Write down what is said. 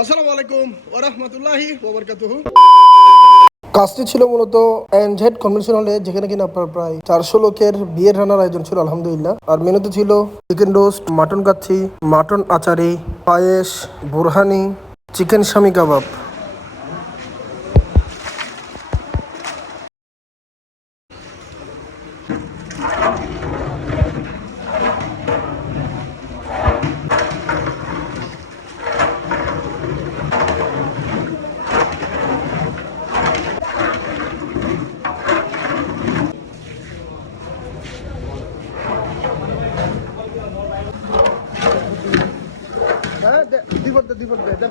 আসসালামু আলাইকুম ওয়া রাহমাতুল্লাহি ওয়া বারাকাতুহু। কাজটি ছিল মূলত এনজেড কনভেনশন হলে, যেখানে কিনা আপনার প্রায় 400 লোকের বিয়ের রান্নার আয়োজন ছিল আলহামদুলিল্লাহ। আর মেনুতে ছিল chicken roast, mutton কাচ্ছি, mutton achari, পায়েস, বুরহানি, চিকেন শামি কাবাব। হ্যাঁ দিব দে।